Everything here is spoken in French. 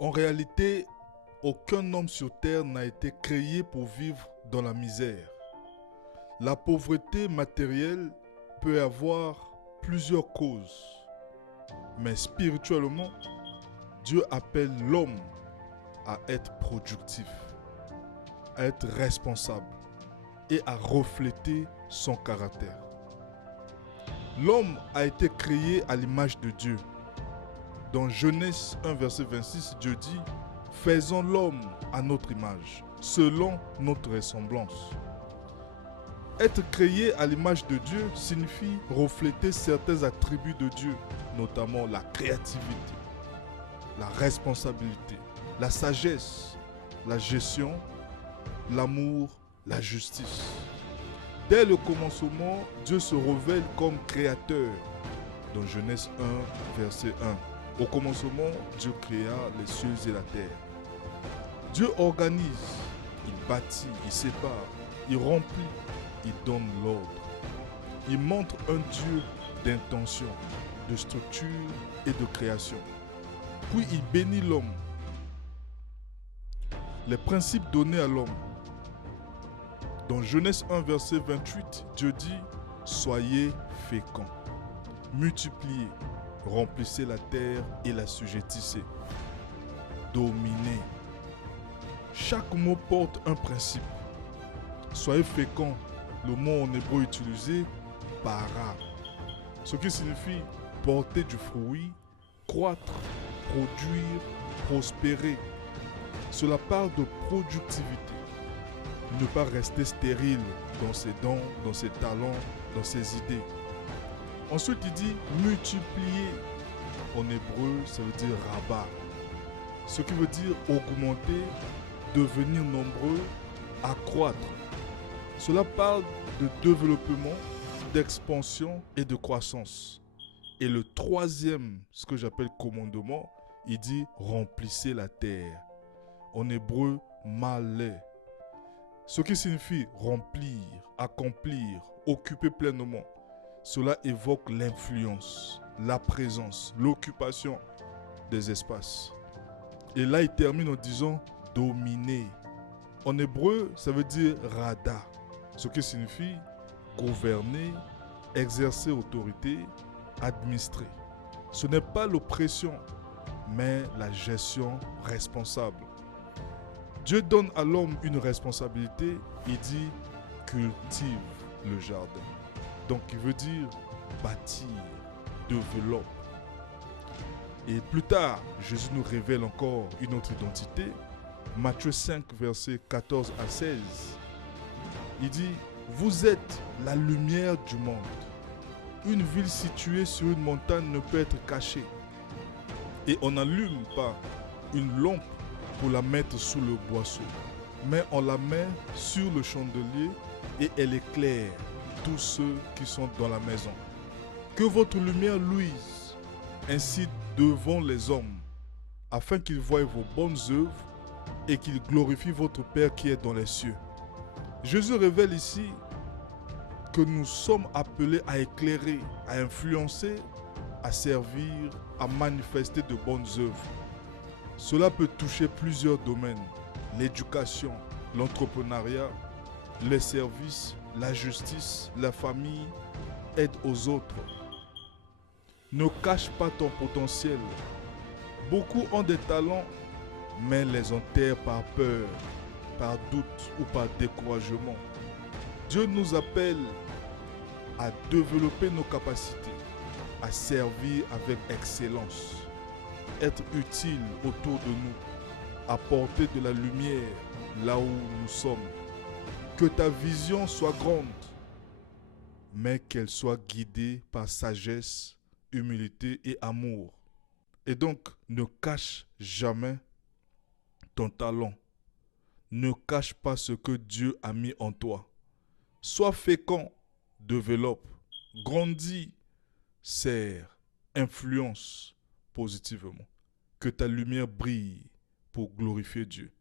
En réalité, aucun homme sur terre n'a été créé pour vivre dans la misère. La pauvreté matérielle peut avoir plusieurs causes, mais spirituellement, Dieu appelle l'homme à être productif, à être responsable et à refléter son caractère. L'homme a été créé à l'image de Dieu. Dans Genèse 1, verset 26, Dieu dit « Faisons l'homme à notre image, selon notre ressemblance ». Être créé à l'image de Dieu signifie refléter certains attributs de Dieu, notamment la créativité, la responsabilité, la sagesse, la gestion, l'amour, la justice. Dès le commencement, Dieu se révèle comme créateur. Dans Genèse 1, verset 1. Au commencement, Dieu créa les cieux et la terre. Dieu organise, il bâtit, il sépare, il remplit, il donne l'ordre. Il montre un Dieu d'intention, de structure et de création. Puis il bénit l'homme. Les principes donnés à l'homme. Dans Genèse 1, verset 28, Dieu dit « Soyez féconds, multipliez, remplissez la terre et l'assujettissez, dominez. » Chaque mot porte un principe. Soyez féconds, le mot en hébreu utilisé, para, ce qui signifie porter du fruit, croître, produire, prospérer. Cela parle de productivité. Ne pas rester stérile dans ses dons, dans ses talents, dans ses idées. Ensuite, il dit multiplier. En hébreu, ça veut dire rabat. Ce qui veut dire augmenter, devenir nombreux, accroître. Cela parle de développement, d'expansion et de croissance. Et le troisième, ce que j'appelle commandement, il dit remplissez la terre. En hébreu, malé. Ce qui signifie remplir, accomplir, occuper pleinement. Cela évoque l'influence, la présence, l'occupation des espaces. Et là, il termine en disant dominer. En hébreu, ça veut dire rada, ce qui signifie gouverner, exercer autorité, administrer. Ce n'est pas l'oppression, mais la gestion responsable. Dieu donne à l'homme une responsabilité, il dit cultive le jardin. Donc il veut dire bâtir, développe. Et plus tard, Jésus nous révèle encore une autre identité. Matthieu 5, versets 14 à 16. Il dit vous êtes la lumière du monde. Une ville située sur une montagne ne peut être cachée. Et on n'allume pas une lampe pour la mettre sous le boisseau, mais on la met sur le chandelier et elle éclaire tous ceux qui sont dans la maison. Que votre lumière luise ainsi devant les hommes, afin qu'ils voient vos bonnes œuvres et qu'ils glorifient votre Père qui est dans les cieux. Jésus révèle ici que nous sommes appelés à éclairer, à influencer, à servir, à manifester de bonnes œuvres. Cela peut toucher plusieurs domaines, l'éducation, l'entrepreneuriat, les services, la justice, la famille, aide aux autres. Ne cache pas ton potentiel. Beaucoup ont des talents, mais les enterrent par peur, par doute ou par découragement. Dieu nous appelle à développer nos capacités, à servir avec excellence, être utile autour de nous, apporter de la lumière là où nous sommes. Que ta vision soit grande, mais qu'elle soit guidée par sagesse, humilité et amour. Et donc, ne cache jamais ton talent. Ne cache pas ce que Dieu a mis en toi. Sois fécond, développe, grandis, sers, influence positivement. Que ta lumière brille pour glorifier Dieu.